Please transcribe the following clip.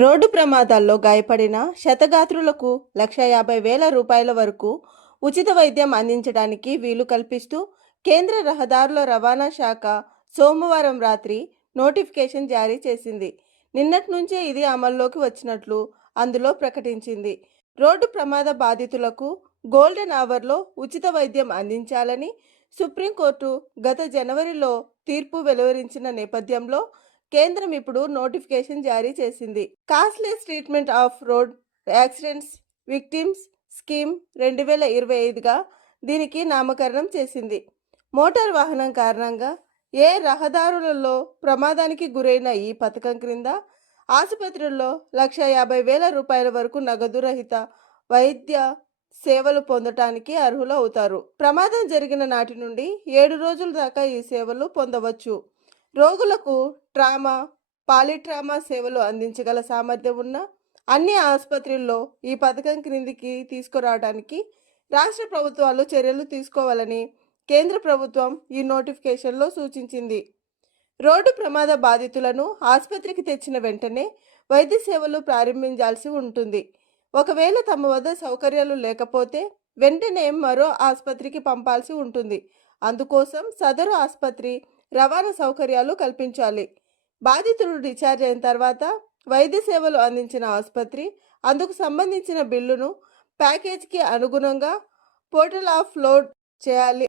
Road ప్రమాదాల్లో గాయపడిన శతగాత్రులకు లక్ష యాభై వేల రూపాయల వరకు ఉచిత వైద్యం అందించడానికి వీలు కల్పిస్తూ కేంద్ర రహదారుల రవాణా శాఖ సోమవారం రాత్రి నోటిఫికేషన్ జారీ చేసింది. నిన్నటి నుంచే ఇది అమల్లోకి వచ్చినట్లు అందులో ప్రకటించింది. రోడ్డు ప్రమాద బాధితులకు గోల్డెన్ అవర్లో ఉచిత వైద్యం అందించాలని సుప్రీంకోర్టు గత జనవరిలో తీర్పు వెలువరించిన నేపథ్యంలో కేంద్రం ఇప్పుడు నోటిఫికేషన్ జారీ చేసింది. Costless treatment of road accidents victims scheme రెండు వేల ఇరవై ఐదుగా దీనికి నామకరణం చేసింది. మోటార్ వాహనం కారణంగా ఏ రహదారులలో ప్రమాదానికి గురైన ఈ పథకం క్రింద ఆసుపత్రుల్లో లక్ష యాభై వేల రూపాయల వరకు నగదు రహిత వైద్య సేవలు పొందటానికి అర్హులు అవుతారు ప్రమాదం జరిగిన నాటి నుండి ఏడు రోజుల దాకా ఈ సేవలు పొందవచ్చు. రోగులకు ట్రామా పాలిట్రామా సేవలు అందించగల సామర్థ్యం ఉన్న అన్ని ఆసుపత్రుల్లో ఈ పథకం క్రిందికి తీసుకురావడానికి రాష్ట్ర ప్రభుత్వాలు చర్యలు తీసుకోవాలని కేంద్ర ప్రభుత్వం ఈ నోటిఫికేషన్లో సూచించింది. రోడ్డు ప్రమాద బాధితులను ఆసుపత్రికి తెచ్చిన వెంటనే వైద్య సేవలు ప్రారంభించాల్సి ఉంటుంది. ఒకవేళ తమ వద్ద సౌకర్యాలు లేకపోతే వెంటనే మరో ఆసుపత్రికి పంపాల్సి ఉంటుంది. అందుకోసం సదరు ఆసుపత్రి రవాణా సౌకర్యాలు కల్పించాలి. బాధితుడు డిశ్చార్జ్ అయిన తర్వాత వైద్య సేవలు అందించిన ఆసుపత్రి అందుకు సంబంధించిన బిల్లును ప్యాకేజ్కి అనుగుణంగా పోర్టల్ ఆఫ్ లోడ్ చేయాలి.